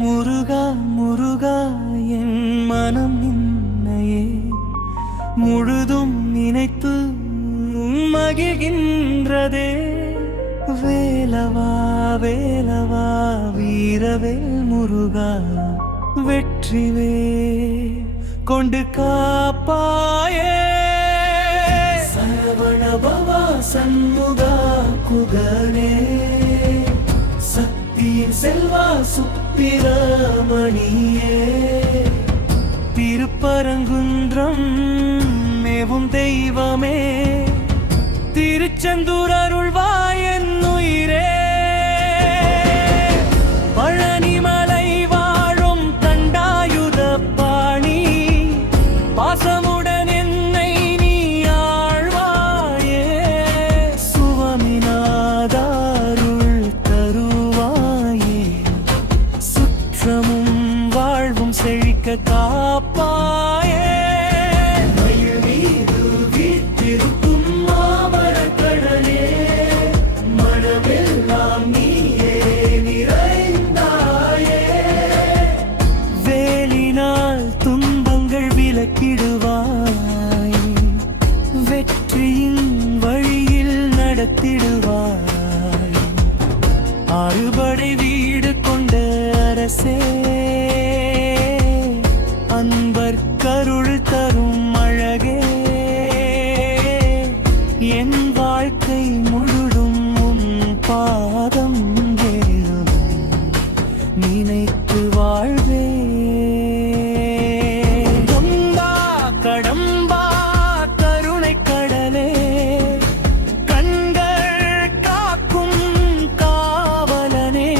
முருகா முருகா என் மனம் நின்னையே முழுதும் நினைத்து மகிழ்கின்றதே. வேலவா வேலவா வீரவேல் முருகா வெற்றிவே கொண்டு காப்பாயே. சரவண பவா சண்முகா குகனே சக்தியின் செல்வா சுப்பிரமணியே. திருப்பரங்குன்றம் மேவும் தெய்வமே திருச்செந்தூர் அருள்வாய் என் உயிரே. பழனிமலை வாழும் தண்டாயுத பாணி பாசமுடன் என்னை நீ ஆழ்வாயே. சுவாமிநாதாருள் தருவாயே சுற்றமும் வாழ்வும் செழிக்க காப்பாயே. விளக்கிடுவாய் வெற்றியின் வழியில் நடத்திடுவாய். அறுபடை வீடு கொண்ட அரசே அன்பர் கருள் தரும் அழகே. என் வாழ்க்கை முழுதும் உன் பாதம் வேணும் நினைத்து வாழ்வே. கடம்பா கருணை கடலே கண்கள் காக்கும் காவலனே.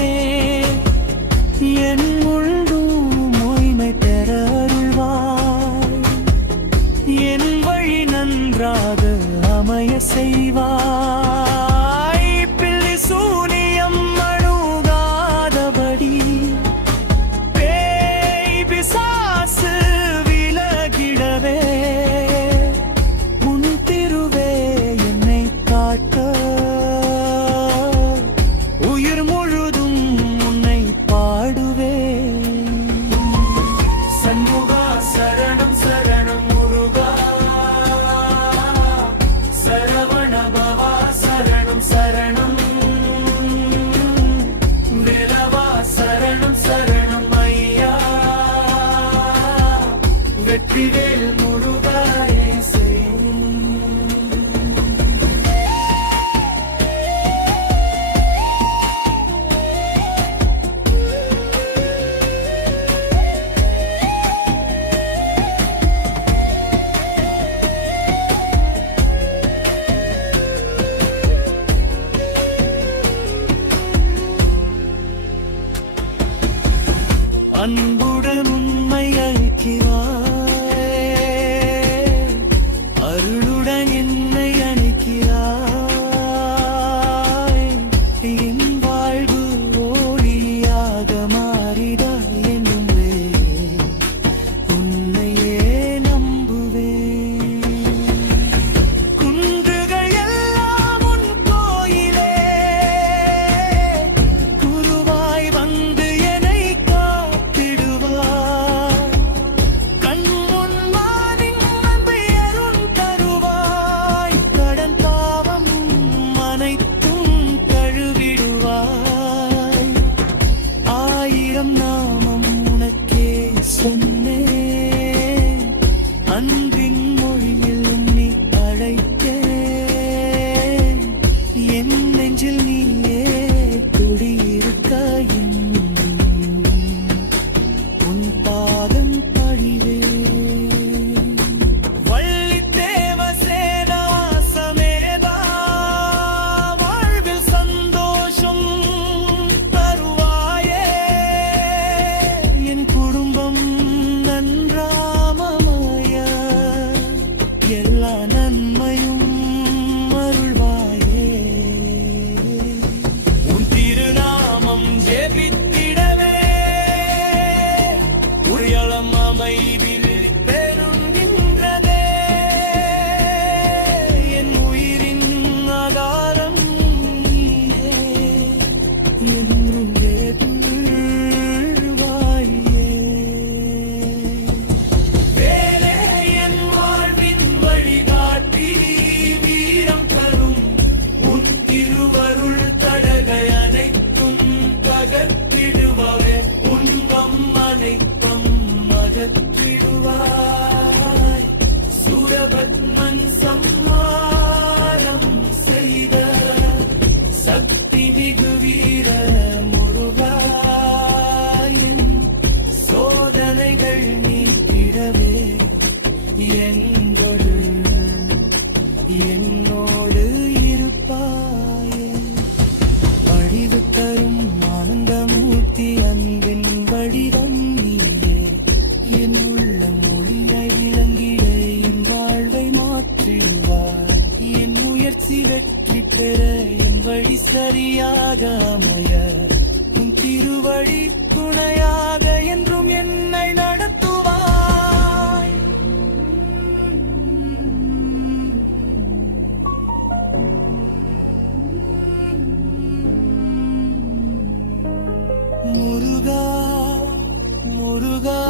என் முழுதும் மொய்மை பெற அருள்வாய். என் வழி நன்றாக அமைய செய்வாய். பில்லி சூனியம் அணுகாதபடி பேய் பிசாசு விலகிடவே உன் திருவே என்னை காட்ட. உயிர் முழுதும் உன்னை பாடுவே. சண்முகா சரணம் சரணம் முருகா சரவண பவா சரணம் சரணம். வேலவா சரணம் சரணம் ஐயா வெற்றிவேல் முருகாயே செய். அன்புடன் உண்மை அளிக்கிறாய். அருளுடன் என்னை அணைக்கிறாய். என் வாழ்வு ஒளியாக மாறிட என்னுமே உன்னையே நம்புவேன். குன்றுகள் எல்லாம் உன் கோயிலே குருவாய் வந்து என்னை காத்திடுவாய். சரியாக அமைய உன் திருவழி துணையாக என்றும் என்னை நடத்துவாய். முருகா முருகா